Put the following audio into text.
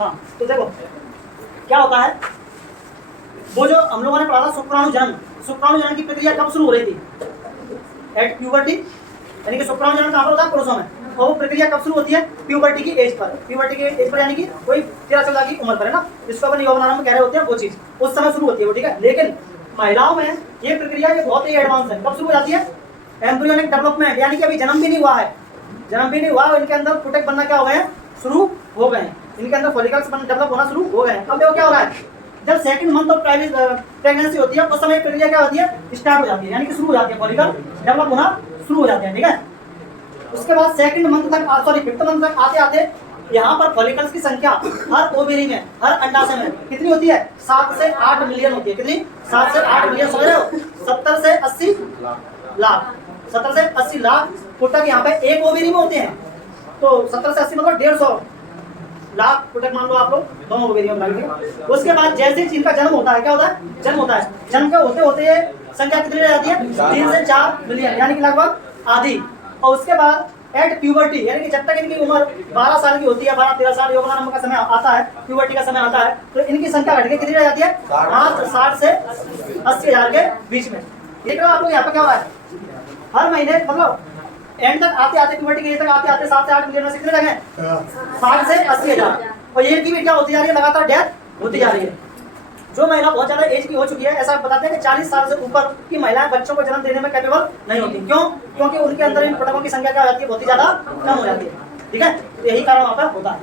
हाँ, तो देखो क्या होता है, वो जो हम लोगों ने पढ़ा था शुक्राणु जनन की प्रक्रिया कब शुरू हो रही थी? एट प्यूबर्टी, यानी कि शुक्राणु जनन कहाँ पर होता है? पुरुषों में। और वो प्रक्रिया कब शुरू होती है? प्यूबर्टी की एज पर। प्यूबर्टी की एज पर यानी कि कोई 13-14 की उम्र पर, है ना, जिसको अपन यौवनारंभ कह रहे होते हैं, वो चीज उस समय शुरू होती है वो, ठीक है। लेकिन महिलाओं में ये प्रक्रिया ये बहुत ही एडवांस है। कब शुरू हो जाती है? एम्ब्रियोनिक डेवलपमेंट, यानी कि अभी जन्म भी नहीं हुआ है, जन्म भी नहीं हुआ, इनके अंदर प्रोटेक्ट बनना क्या हो गए हैं? शुरू हो गए हैं, इनके अंदर फॉलिकल्स डेवलप होना शुरू हो गए हैं। अब देखो क्या हो रहा है, जब सेकंड मंथ ऑफ प्रेगनेंसी होती है उस समय प्रक्रिया क्या होती है? स्टार्ट हो जाती है, यानी कि शुरू हो जाती है, फॉलिकल डेवलप होना शुरू हो जाते हैं, ठीक है। उसके बाद सेकंड मंथ तक, सॉरी फिफ्थ मंथ तक आते आते यहाँ पर फॉलिकल्स की संख्या हर ओवेरी में, हर अंडाशय में कितनी होती है? 7 से 8 मिलियन होती है। कितनी? 7 से 8 मिलियन, समझ रहे हो? 70 से 80 लाख, 70 से 80 लाख फुटक यहाँ पे एक ओवेरी में होते हैं। तो 70 से 80 मतलब 150 लाख फुटक मान लो आप लोग दोनों ओवेरियों में। उसके बाद जैसे ही इनका जन्म होता है, क्या होता है? जन्म होता है। जन्म के होते होते ये संख्या कितनी रह जाती है? 3 से 4 मिलियन, यानी कि लगभग आधी। और उसके बाद एट प्यूबर्टी, यानी कि जब तक इनकी उम्र 12 साल की होती है, 12-13 साल यौवनारंभ का समय आता है, प्यूबर्टी का समय आता है, तो इनकी संख्या घट के कितनी रह जाती है? 60 से 80 हजार के बीच में। देख रहे हो आप लोग यहाँ पे क्या हो रहा है? हर महीने मतलब एंड तक आते आते, प्यूबर्टी के एज तक आते आते 7 से 8 मिलियन में कितने लगे? 60 से 80 हजार। और ये की भी क्या होती जा रही है? लगातार डेथ होती जा रही है। जो महिला बहुत ज्यादा एज की हो चुकी है, ऐसा बताते हैं कि 40 साल से ऊपर की महिलाएं बच्चों को जन्म देने में कैपेबल नहीं होती। क्यों? क्योंकि उनके अंदर इन फटकों की संख्या क्या हो जाती है? बहुत ही ज्यादा कम हो जाती है, ठीक है। यही कारण वहां पर होता है।